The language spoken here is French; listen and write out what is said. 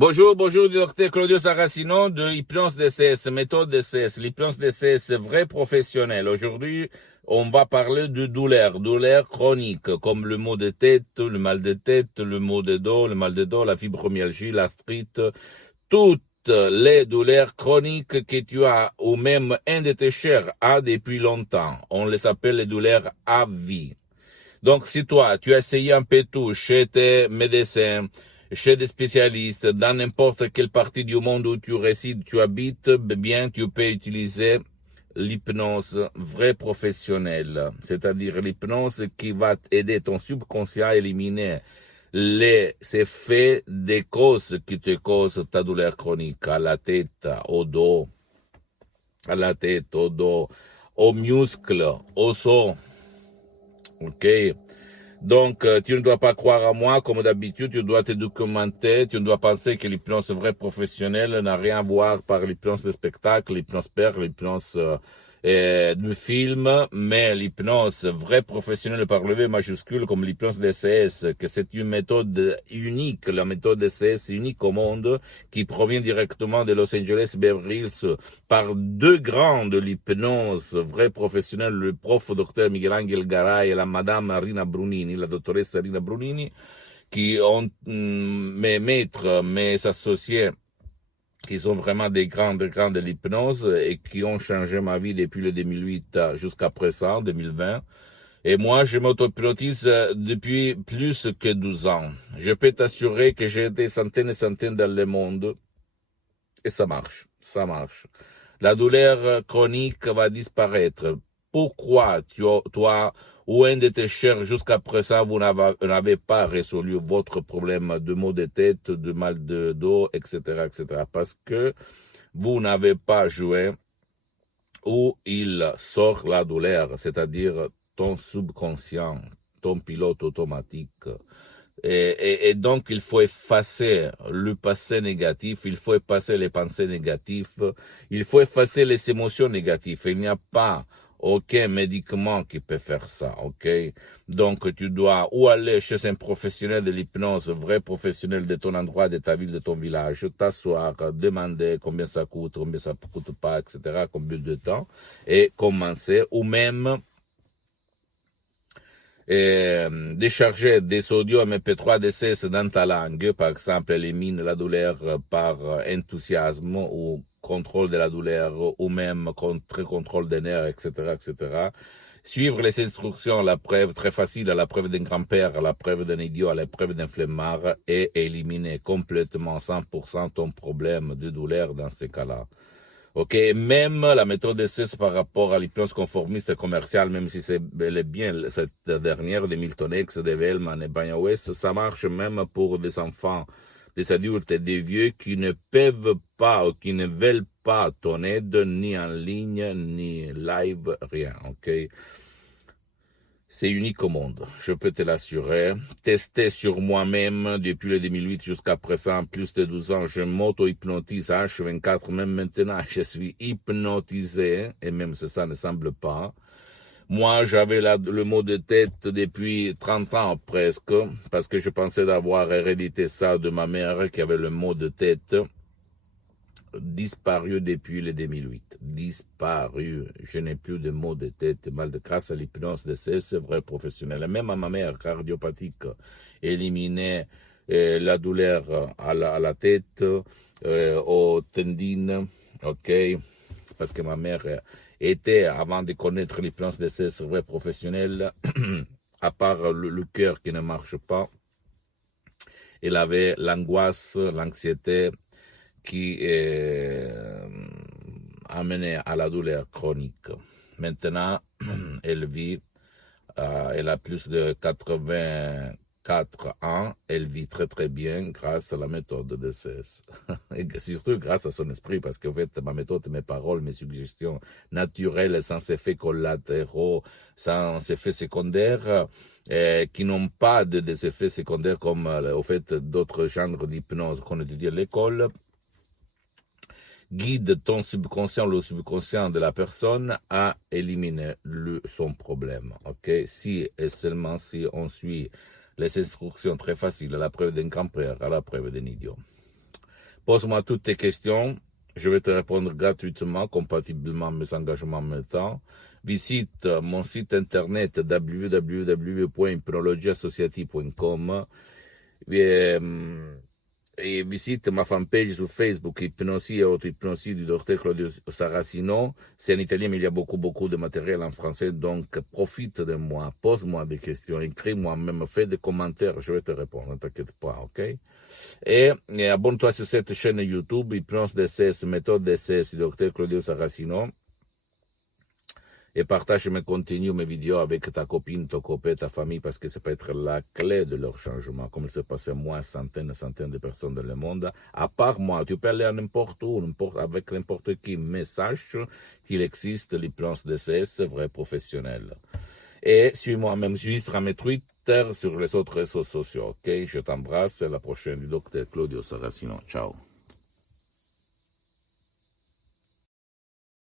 Bonjour, bonjour, docteur Claudio Saracino de Hypnose DCS, méthode DCS. L'hypnose DCS vrai professionnel. Aujourd'hui, on va parler de douleur chronique, comme le maux de tête, le mal de tête, le maux de dos, le mal de dos, la fibromyalgie, l'arthrite, toutes les douleurs chroniques que tu as, ou même un de tes chers a depuis longtemps. On les appelle les douleurs à vie. Donc, si toi, tu as essayé un peu tout chez tes médecins, chez des spécialistes, dans n'importe quelle partie du monde où tu résides, tu habites, bien, tu peux utiliser l'hypnose vraie professionnelle. C'est-à-dire l'hypnose qui va aider ton subconscient à éliminer les effets des causes qui te causent ta douleur chronique à la tête, au dos, aux muscles, aux os. Ok. Donc, tu ne dois pas croire à moi, comme d'habitude, tu dois te documenter, tu ne dois penser que l'hypnose vraie professionnelle n'a rien à voir par l'hypnose de spectacle, l'hypnose père, l'hypnose du film, mais l'hypnose vraie professionnelle par le V majuscule, comme l'hypnose DCS, que c'est une méthode unique, la méthode DCS unique au monde, qui provient directement de Los Angeles Beverly Hills, par deux grands de l'hypnose vraie professionnelle, le prof docteur Miguel Angel Garay et la madame Rina Brunini, la dottoresse Rina Brunini, qui ont mes maîtres, mes associés, qui sont vraiment des grands de l'hypnose et qui ont changé ma vie depuis le 2008 jusqu'à présent, 2020. Et moi, je m'auto-hypnotise depuis plus que 12 ans. Je peux t'assurer que j'ai des centaines et centaines dans le monde et ça marche, ça marche. La douleur chronique va disparaître. Pourquoi toi ou un de tes chers jusqu'à présent, vous n'avez pas résolu votre problème de maux de tête, de mal de dos, etc., etc. Parce que vous n'avez pas joué où il sort la douleur, c'est-à-dire ton subconscient, ton pilote automatique. Et donc, il faut effacer le passé négatif, il faut effacer les pensées négatives, il faut effacer les émotions négatives. Il n'y a pas aucun médicament qui peut faire ça, ok? Donc, tu dois ou aller chez un professionnel de l'hypnose, vrai professionnel de ton endroit, de ta ville, de ton village, t'asseoir, demander combien ça coûte pas, etc., combien de temps, et commencer, ou même décharger des audios MP3 DCS dans ta langue, par exemple, élimine la douleur par enthousiasme ou contrôle de la douleur ou même contrôle des nerfs, etc., etc. Suivre les instructions, la preuve très facile, la preuve d'un grand-père, la preuve d'un idiot, la preuve d'un flemmard et éliminer complètement 100% ton problème de douleur dans ces cas-là. Ok, même la méthode DCS par rapport à l'hypnose conformiste commerciale, même si c'est bel et bien cette dernière de Milton X, de Vellman et Banya West, ça marche même pour des enfants, des adultes et des vieux qui ne peuvent pas ou qui ne veulent pas ton aide, ni en ligne, ni live, rien, ok? C'est unique au monde, je peux te l'assurer. Testé sur moi-même depuis le 2008 jusqu'à présent, plus de 12 ans, je m'auto-hypnotise H24, même maintenant, je suis hypnotisé, et même si ça ne semble pas. Moi, j'avais le mot de tête depuis 30 ans presque, parce que je pensais d'avoir hérédité ça de ma mère qui avait le mot de tête. Disparu depuis le 2008. Disparu. Je n'ai plus de maux de tête, mal de grâce à l'hypnose de c'est vrai professionnel. Même à ma mère cardiopathique, éliminer la douleur à la tête, aux tendines, ok? Parce que ma mère était, avant de connaître l'hypnose de c'est vrai professionnel, à part le cœur qui ne marche pas, elle avait l'angoisse, l'anxiété, qui amenait à la douleur chronique. Maintenant, elle vit, elle a plus de 84 ans, elle vit très très bien grâce à la méthode de CES. Et surtout grâce à son esprit, parce qu'en fait, ma méthode, mes paroles, mes suggestions naturelles, sans effets collatéraux, sans effets secondaires, qui n'ont pas des effets secondaires comme au fait d'autres genres d'hypnose qu'on étudie à l'école, guide ton subconscient, le subconscient de la personne à éliminer son problème. Ok, si et seulement si on suit les instructions très faciles, à la preuve d'un grand-père, à la preuve d'un idiot. Pose-moi toutes tes questions. Je vais te répondre gratuitement, compatiblement à mes engagements en même temps. Visite mon site internet www.hypnologieassociative.com et visite ma fanpage sur Facebook, Hypnosie et autres hypnosie du docteur Claudio Saracino. C'est en italien, mais il y a beaucoup de matériel en français, donc profite de moi, pose-moi des questions, écris-moi même, fais des commentaires, je vais te répondre, ne t'inquiète pas, ok? Et abonne-toi sur cette chaîne YouTube, Hypnose DCS, méthode DCS du docteur Claudio Saracino. Et partage mes contenus, mes vidéos avec ta copine, ton copain, ta famille, parce que ça peut être la clé de leur changement, comme il s'est passé à moi, centaines de personnes dans le monde. À part moi, tu peux aller à n'importe où, avec n'importe qui, mais sache qu'il existe l'hypnose DCS vrai professionnel. Et suis-moi même sur mes Twitter, sur les autres réseaux sociaux, ok? Je t'embrasse, à la prochaine du docteur Claudio Saracino. Ciao.